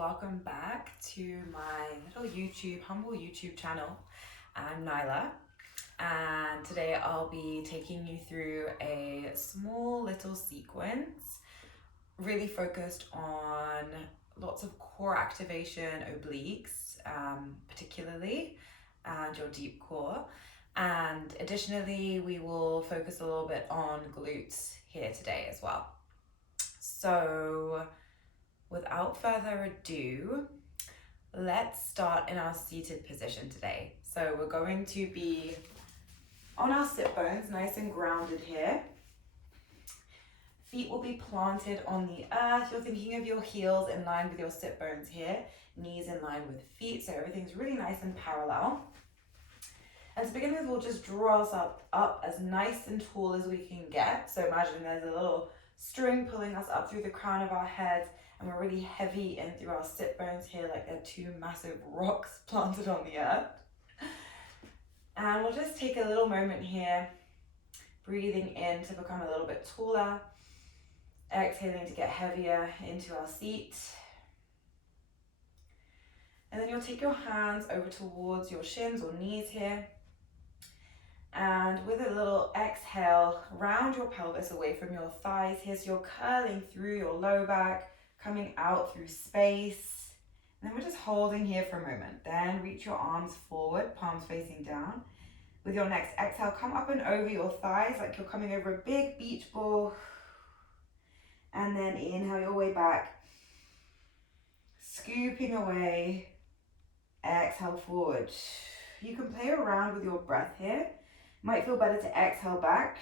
welcome back to my little humble YouTube channel. I'm Nyla, and today I'll be taking you through a small little sequence really focused on lots of core activation, obliques particularly, and your deep core. And additionally, we will focus a little bit on glutes here today as well. So without further ado, let's start in our seated position today. So we're going to be on our sit bones, nice and grounded here. Feet will be planted on the earth. You're thinking of your heels in line with your sit bones here, knees in line with feet, so everything's really nice and parallel. And to begin with, we'll just draw us up as nice and tall as we can get. So imagine there's a little string pulling us up through the crown of our head, and we're really heavy in through our sit bones here, like they're two massive rocks planted on the earth. And we'll just take a little moment here, breathing in to become a little bit taller, exhaling to get heavier into our seat. And then you'll take your hands over towards your shins or knees here. And with a little exhale, round your pelvis away from your thighs here. So you're curling through your low back, coming out through space. And then we're just holding here for a moment. Then reach your arms forward, palms facing down. With your next exhale, come up and over your thighs like you're coming over a big beach ball. And then inhale your way back, scooping away. Exhale forward. You can play around with your breath here. Might feel better to exhale back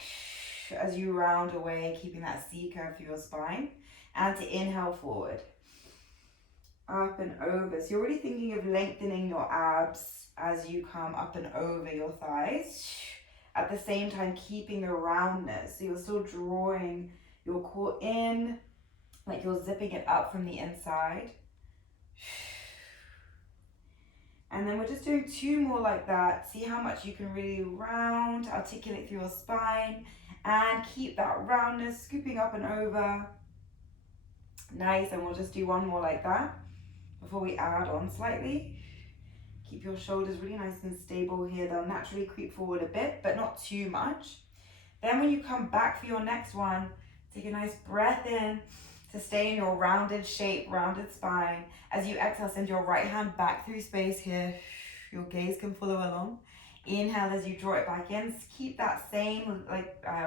as you round away, keeping that C curve through your spine, and to inhale forward. Up and over. So you're really thinking of lengthening your abs as you come up and over your thighs. At the same time, keeping the roundness. So you're still drawing your core in, like you're zipping it up from the inside. And then we're just doing two more like that. See how much you can really round, articulate through your spine, and keep that roundness, scooping up and over. Nice, and we'll just do one more like that before we add on slightly. Keep your shoulders really nice and stable here. They'll naturally creep forward a bit, but not too much. Then when you come back for your next one, take a nice breath in to stay in your rounded shape, rounded spine. As you exhale, send your right hand back through space here. Your gaze can follow along. Inhale as you draw it back in. Keep that same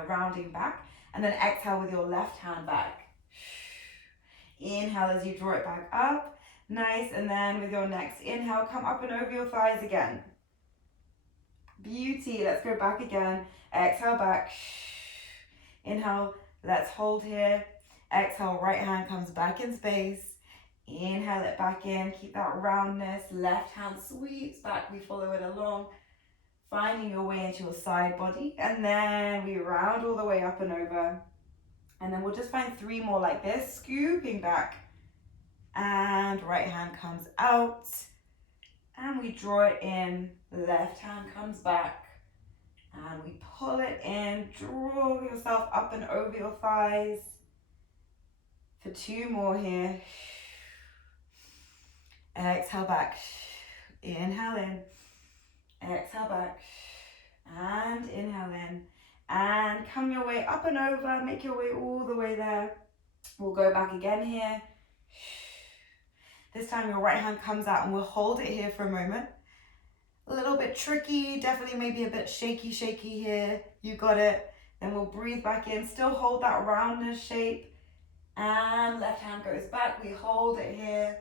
rounding back. And then exhale with your left hand back. Inhale as you draw it back up. Nice. And then with your next inhale, come up and over your thighs again. Beauty. Let's go back again. Exhale back. Inhale. Let's hold here. Exhale, right hand comes back in space. Inhale it back in, keep that roundness. Left hand sweeps back, we follow it along. Finding your way into your side body. And then we round all the way up and over. And then we'll just find three more like this, scooping back. And right hand comes out. And we draw it in, left hand comes back. And we pull it in, draw yourself up and over your thighs. For two more here. Exhale back. Inhale in. Exhale back. And inhale in. And come your way up and over. Make your way all the way there. We'll go back again here. This time your right hand comes out and we'll hold it here for a moment. A little bit tricky. Definitely maybe a bit shaky here. You got it. Then we'll breathe back in. Still hold that roundness shape. And left hand goes back, we hold it here.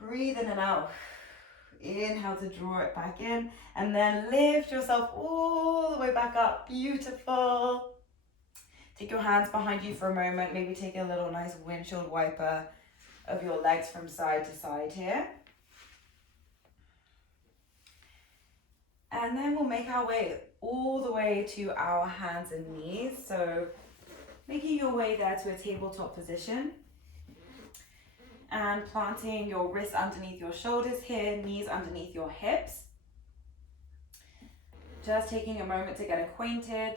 Breathe in and out. Inhale to draw it back in. And then lift yourself all the way back up. Beautiful. Take your hands behind you for a moment. Maybe take a little nice windshield wiper of your legs from side to side here. And then we'll make our way all the way to our hands and knees. So making your way there to a tabletop position and planting your wrists underneath your shoulders here, knees underneath your hips. Just taking a moment to get acquainted.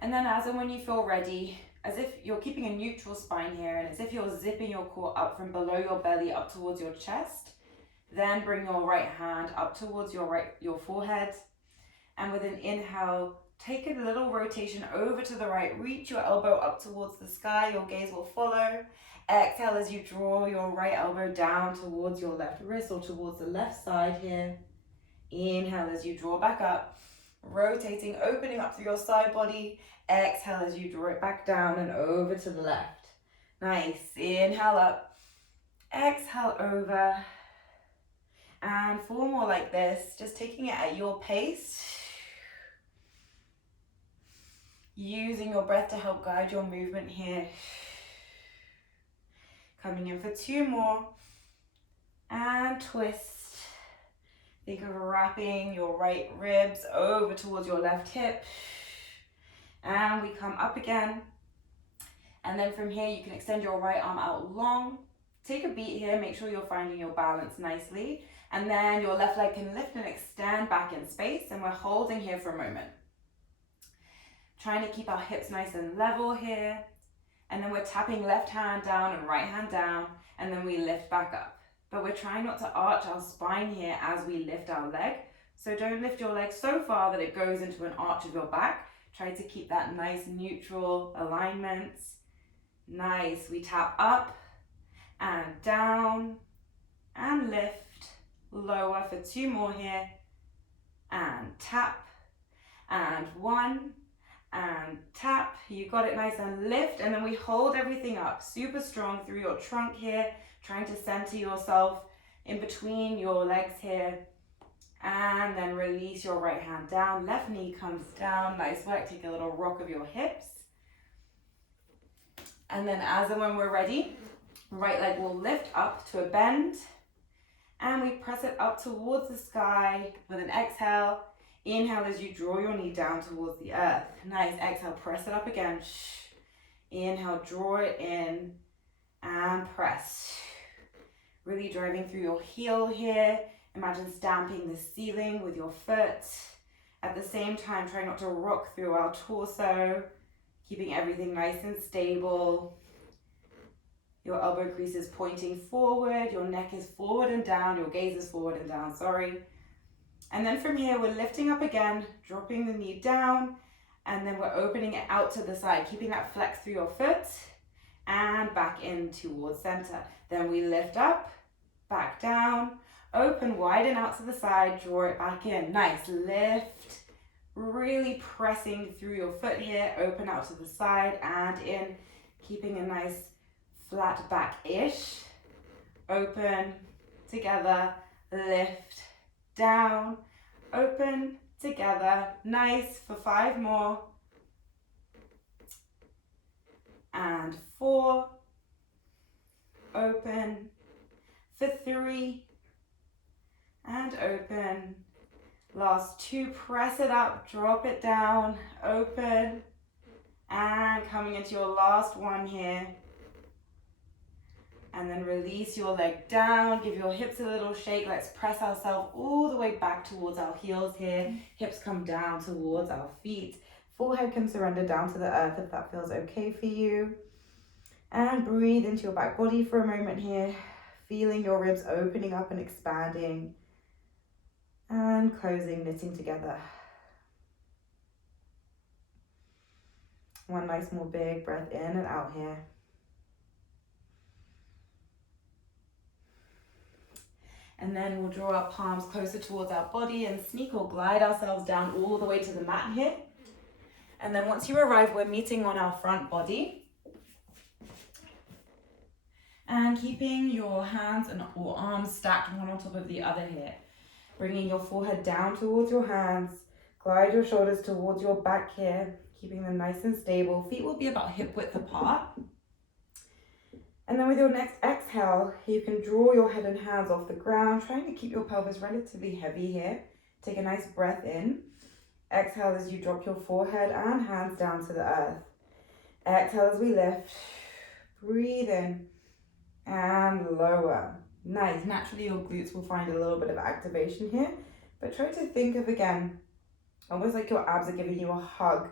And then as and when you feel ready, as if you're keeping a neutral spine here, and as if you're zipping your core up from below your belly up towards your chest. Then bring your right hand up towards your forehead. And with an inhale, take a little rotation over to the right. Reach your elbow up towards the sky. Your gaze will follow. Exhale as you draw your right elbow down towards your left wrist or towards the left side here. Inhale as you draw back up. Rotating, opening up through your side body. Exhale as you draw it back down and over to the left. Nice. Inhale up. Exhale over. And 4 more like this. Just taking it at your pace. Using your breath to help guide your movement here. Coming in for 2 more. And twist. Think of wrapping your right ribs over towards your left hip. And we come up again. And then from here, you can extend your right arm out long. Take a beat here. Make sure you're finding your balance nicely. And then your left leg can lift and extend back in space. And we're holding here for a moment. Trying to keep our hips nice and level here. And then we're tapping left hand down and right hand down. And then we lift back up. But we're trying not to arch our spine here as we lift our leg. So don't lift your leg so far that it goes into an arch of your back. Try to keep that nice neutral alignment. Nice. We tap up and down and lift. Lower for 2 more here. And tap. And 1. And tap. You got it, nice, and lift. And then we hold everything up super strong through your trunk here. Trying to center yourself in between your legs here. And then release your right hand down. Left knee comes down. Nice work. Take a little rock of your hips. And then as and when we're ready, right leg will lift up to a bend. And we press it up towards the sky with an exhale. Inhale as you draw your knee down towards the earth. Nice. Exhale. Press it up again. Inhale. Draw it in. And press. Really driving through your heel here. Imagine stamping the ceiling with your foot. At the same time, try not to rock through our torso. Keeping everything nice and stable. Your elbow crease is pointing forward. Your neck is forward and down. Your gaze is forward and down, sorry. And then from here, we're lifting up again, dropping the knee down. And then we're opening it out to the side, keeping that flex through your foot. And back in towards center. Then we lift up, back down, open, widen out to the side, draw it back in. Nice, lift, really pressing through your foot here, open out to the side and in, keeping a nice flat back-ish. Open, together, lift, down, open, together. Nice, for 5 more. And 4, open, for 3, and open. Last 2, press it up, drop it down, open, and coming into your last one here. And then release your leg down, give your hips a little shake. Let's press ourselves all the way back towards our heels here. Hips come down towards our feet. Forehead can surrender down to the earth if that feels okay for you. And breathe into your back body for a moment here. Feeling your ribs opening up and expanding. And closing, knitting together. One nice more big breath in and out here. And then we'll draw our palms closer towards our body and sneak or glide ourselves down all the way to the mat here. And then once you arrive, we're meeting on our front body. And keeping your hands or arms stacked one on top of the other here. Bringing your forehead down towards your hands. Glide your shoulders towards your back here. Keeping them nice and stable. Feet will be about hip width apart. And then with your next exhale, you can draw your head and hands off the ground, trying to keep your pelvis relatively heavy here. Take a nice breath in. Exhale as you drop your forehead and hands down to the earth. Exhale as we lift. Breathe in and lower. Nice. Naturally, your glutes will find a little bit of activation here, but try to think of, again, almost like your abs are giving you a hug.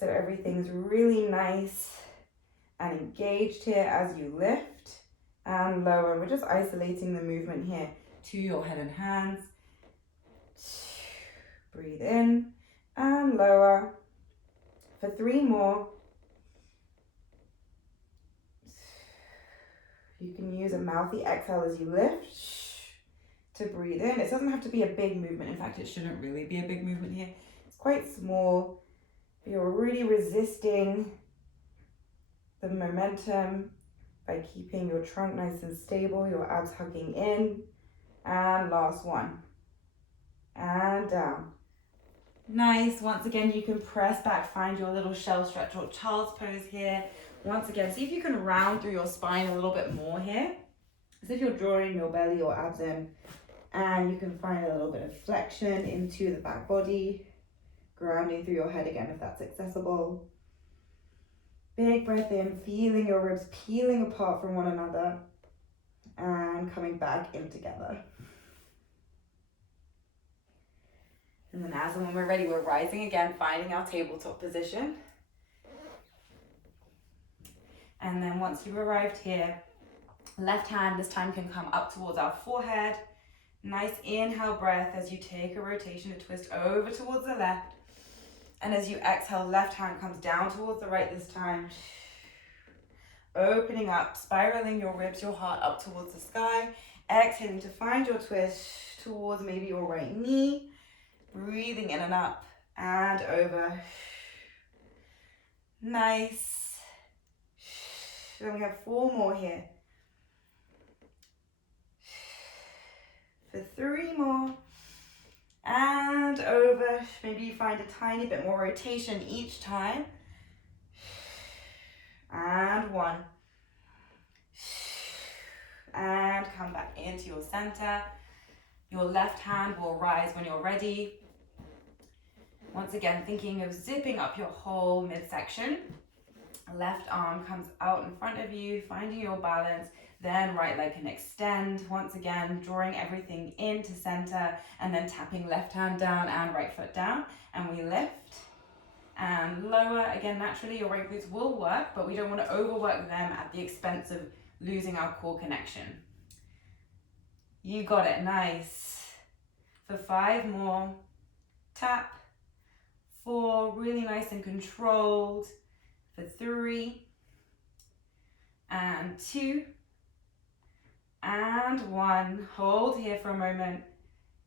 So everything's really nice and engaged here as you lift and lower. We're just isolating the movement here to your head and hands. Breathe in and lower for 3 more. You can use a mouthy exhale as you lift to breathe in. It doesn't have to be a big movement. In fact, it shouldn't really be a big movement here. It's quite small. You're really resisting the momentum by keeping your trunk nice and stable, your abs hugging in. And last one. And down. Nice. Once again, you can press back, find your little shell stretch or child's pose here. Once again, see if you can round through your spine a little bit more here. As if you're drawing your belly or abs in. And you can find a little bit of flexion into the back body. Grounding through your head again if that's accessible. Big breath in, feeling your ribs peeling apart from one another. And coming back in together. And then as and when we're ready, we're rising again, finding our tabletop position. And then once you've arrived here, left hand this time can come up towards our forehead. Nice inhale breath as you take a rotation, a twist over towards the left. And as you exhale, left hand comes down towards the right this time. Opening up, spiraling your ribs, your heart up towards the sky. Exhaling to find your twist towards maybe your right knee. Breathing in and up and over. Nice. Then we have 4 more here. For 3 more. And over. Maybe you find a tiny bit more rotation each time. And 1. And come back into your center. Your left hand will rise when you're ready. Once again, thinking of zipping up your whole midsection. Left arm comes out in front of you, finding your balance. Then right leg can extend. Once again, drawing everything into center and then tapping left hand down and right foot down. And we lift and lower. Again, naturally your right glutes will work, but we don't want to overwork them at the expense of losing our core connection. You got it, nice. For 5 more, tap. 4, really nice and controlled. For 3, and 2, and 1. Hold here for a moment.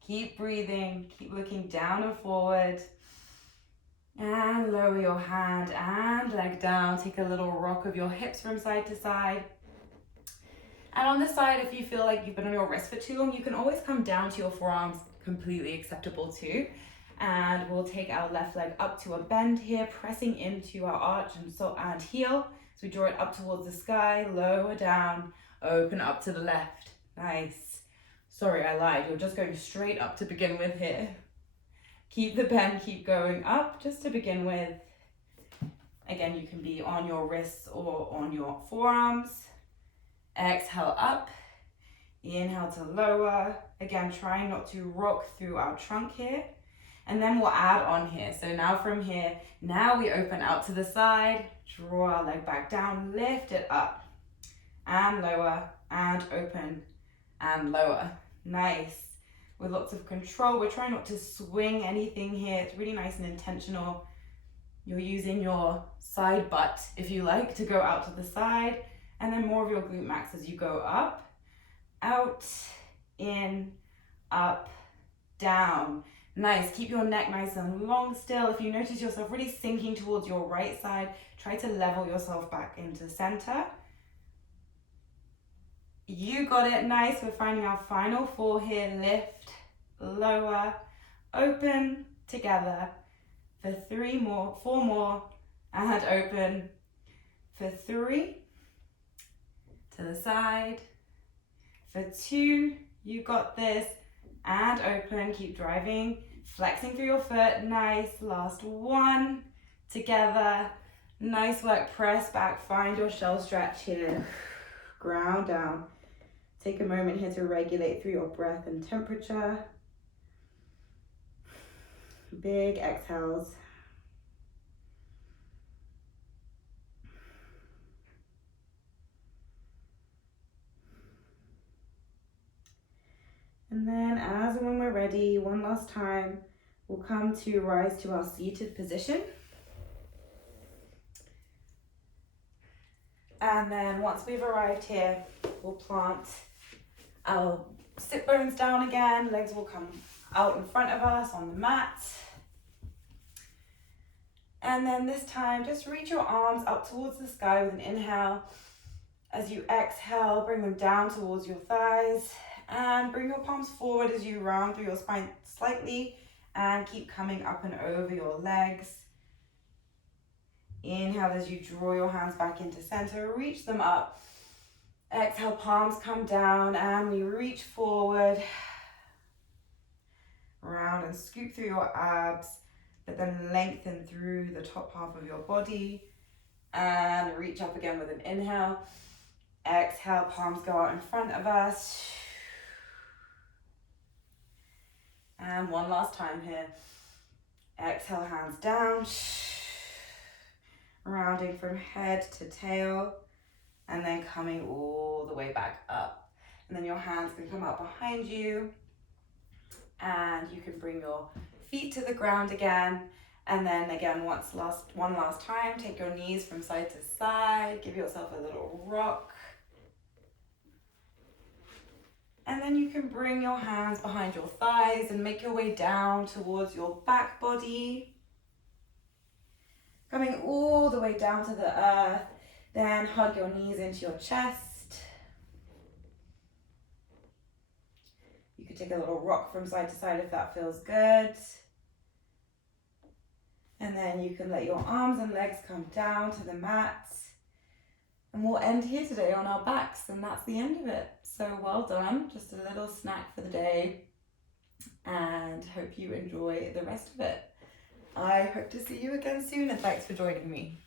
Keep breathing, keep looking down and forward. And lower your hand and leg down. Take a little rock of your hips from side to side. And on this side, if you feel like you've been on your wrist for too long, you can always come down to your forearms, completely acceptable too. And we'll take our left leg up to a bend here, pressing into our arch and heel. So we draw it up towards the sky, lower down, open up to the left. Nice. Sorry, I lied. You're just going straight up to begin with here. Keep the bend, keep going up just to begin with. Again, you can be on your wrists or on your forearms. Exhale up. Inhale to lower. Again, trying not to rock through our trunk here. And then we'll add on here. So now from here, now we open out to the side, draw our leg back down, lift it up, and lower, and open, and lower. Nice. With lots of control. We're trying not to swing anything here. It's really nice and intentional. You're using your side butt, if you like, to go out to the side, and then more of your glute max as you go up, out, in, up, down. Nice, keep your neck nice and long still. If you notice yourself really sinking towards your right side, try to level yourself back into center. You got it, nice. We're finding our final 4 here. Lift, lower, open, together. For 3 more, 4 more, and open. For 3, to the side. For 2, you got this. And open, keep driving, flexing through your foot, nice. Last 1, together, nice work, press back, find your shell stretch here, ground down. Take a moment here to regulate through your breath and temperature. Big exhales. and when we're ready, one last time, we'll come to rise to our seated position. And then once we've arrived here, we'll plant our sit bones down again. Legs will come out in front of us on the mat. And then this time, just reach your arms up towards the sky with an inhale. As you exhale, bring them down towards your thighs and bring your palms forward as you round through your spine slightly and keep coming up and over your legs. Inhale as you draw your hands back into center, reach them up. Exhale, palms come down and we reach forward. Round and scoop through your abs, but then lengthen through the top half of your body. And reach up again with an inhale. Exhale, palms go out in front of us. And one last time here. Exhale, hands down. Rounding from head to tail. And then coming all the way back up. And then your hands can come out behind you. And you can bring your feet to the ground again. And then again, one last time, take your knees from side to side. Give yourself a little rock. And then you can bring your hands behind your thighs and make your way down towards your back body. Coming all the way down to the earth. Then hug your knees into your chest. You could take a little rock from side to side if that feels good. And then you can let your arms and legs come down to the mat. And we'll end here today on our backs, and that's the end of it. So well done, just a little snack for the day, and hope you enjoy the rest of it. I hope to see you again soon, and thanks for joining me.